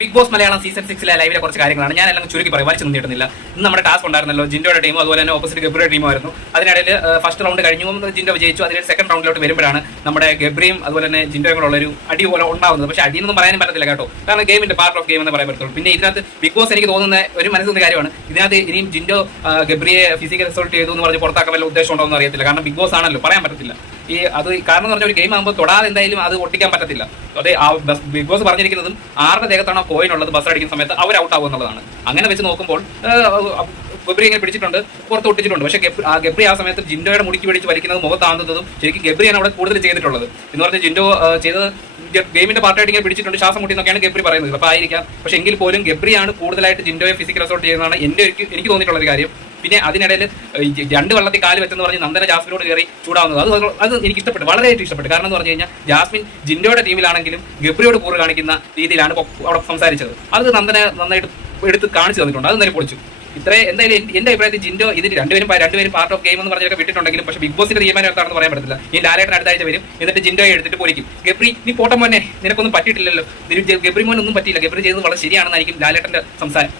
Big Boss Malayalam season സിക്സിലെ ലൈവിലെ കുറച്ച് കാര്യങ്ങളാണ്. ഞാൻ എല്ലാം ചുരുക്കി പറയും. വലിച്ചു നീട്ടുന്നില്ല ഇന്ന് നമ്മുടെ ടാസ്ക് ഉണ്ടായിരുന്നല്ലോ. ജിൻഡോയുടെ ടീമും അതുപോലെ തന്നെ ഓപ്പോസിറ്റ് ഗബ്രിയുടെ ആയിരുന്നു. അതിനിടയിൽ ഫസ്റ്റ് റൗണ്ട് കഴിഞ്ഞു. ജിൻഡോ വിജയിച്ചു. അതിൽ സെക്കൻഡ് റൗണ്ടിലോട്ട് വരുമ്പോഴാണ് നമ്മുടെ ഗബ്രിയും അതുപോലെ തന്നെ ജിൻഡോയും കൂടെ ഉള്ള ഒരു അടി പോലെ ഉണ്ടാവുന്നത്. പക്ഷേ അടിയൊന്നും പറയാനും പറ്റത്തില്ല കേട്ടോ. കാരണം ഗെയിമിന്റെ പാർട്ട് ഓഫ് ഗെയിം എന്ന് പറയാൻ പറ്റുള്ളൂ പിന്നെ ഇതിനകത്ത് ബിഗ് ബോസ് എനിക്ക് തോന്നുന്ന ഒരു മനസ്സിലുള്ള കാര്യമാണ്. ഇതിനകത്ത് ഇനിയും ജിൻഡോ ഗബ്രിയെ ഫിസിക്കൽ റിസൾട്ട് ചെയ്തു എന്ന് പറഞ്ഞ് പുറത്താക്കാൻ വല്ല ഉദ്ദേശം ഉണ്ടോ എന്ന് അറിയത്തില്ല. കാരണം ബിഗ് ബോസ് ആണല്ലോ. പറയാൻ പറ്റത്തില്ല. ഈ അത് കാരണം പറഞ്ഞ ഒരു ഗെയിം ആകുമ്പോൾ തൊടാതെ എന്തായാലും അത് ഒട്ടിക്കാൻ പറ്റത്തില്ല. അതെ ആ ബിഗ് ബോസ് പറഞ്ഞിരിക്കുന്നതും ആരുടെ ദേഹത്താണോ കോയിൻ ഉള്ളത് ബസ് അടിക്കുന്ന സമയത്ത് അവർ ഔട്ട് ആവും എന്നുള്ളതാണ്. അങ്ങനെ വെച്ച് നോക്കുമ്പോൾ ഗബ്രി ഇങ്ങനെ പിടിച്ചിട്ടുണ്ട് പുറത്ത് ഒട്ടിച്ചിട്ടുണ്ട്. പക്ഷേ ഗബ്രി ആ സമയത്ത് ജിൻഡോയുടെ മുടിക്ക് പിടിച്ച് വലിക്കുന്നത് മുഖത്താകുന്നതും ശരിക്കും ഗബ്രിയാണ് അവിടെ കൂടുതൽ ചെയ്തിട്ടുള്ളത്. എന്ന് പറഞ്ഞാൽ ജിൻഡോ ചെയ്ത് ഗെയിമിന്റെ പാർട്ടായിട്ട് ഇങ്ങനെ പിടിച്ചിട്ടുണ്ട് ശ്വാസം മുട്ടിന്നൊക്കെയാണ് ഗബ്രി പറയുന്നത്. അപ്പോൾ ആയിരിക്കാം. പക്ഷേ എങ്കിൽ പോലും ഗബ്രിയാണ് കൂടുതലായിട്ട് ജിൻഡോയെ ഫിസിക്കൽ അസോൾട്ട് ചെയ്യുന്നതാണ് എന്റെ എനിക്ക് തോന്നിയിട്ടുള്ള ഒരു കാര്യം. പിന്നെ അതിനിടയിൽ രണ്ട് വെള്ളത്തിൽ കാൽ വെച്ചെന്ന് പറഞ്ഞ് നന്ദന ജാസ്മിനോട് കയറി ചൂടാവുന്നത്. അത് അത് എനിക്ക് ഇഷ്ടപ്പെട്ടു. വളരെയായിട്ട് ഇഷ്ടപ്പെട്ടു. കാരണം എന്ന് പറഞ്ഞു കഴിഞ്ഞാൽ ജാസ്മിൻ ജിൻഡോയുടെ ടീമിലാണെങ്കിലും ഗബ്രിയോട് കൂറ് കാണിക്കുന്ന രീതിയിലാണ് അവിടെ സംസാരിച്ചത്. അത് നന്ദന നന്നായിട്ട് എടുത്ത് കാണിച്ചു തന്നിട്ടുണ്ട്. അത് എന്തായാലും പൊളിച്ചു. ഇത്രേ എന്തായാലും എന്റെ അഭിപ്രായത്തിൽ ജിൻഡോ ഇതിന് രണ്ടുപേരും രണ്ടുപേരും പാർട്ട് ഓഫ് ഗെയിം എന്ന് പറഞ്ഞൊക്കെ വിട്ടിട്ടുണ്ടെങ്കിലും പക്ഷേ ബിഗ് ബോസിന്റെ തീരുമാനം എന്താണെന്ന് പറയാൻ പറ്റില്ല ഈ ലാലേട്ടൻ അടുത്ത ആഴ്ച വരും. എന്നിട്ട് ജിൻഡോയെ എടുത്തിട്ട് പൊരിക്കും ഗബ്രി നീ പോട്ടം മോനെ. നിനക്കൊന്നും പറ്റിയിട്ടില്ലല്ലോ. ഗബ്രി മോനൊന്നും പറ്റിയില്ല. ഗബ്രി ചെയ്തത് വളരെ ശരിയാണെന്നായിരിക്കും ലാലേട്ടന്റെ സംസാരം.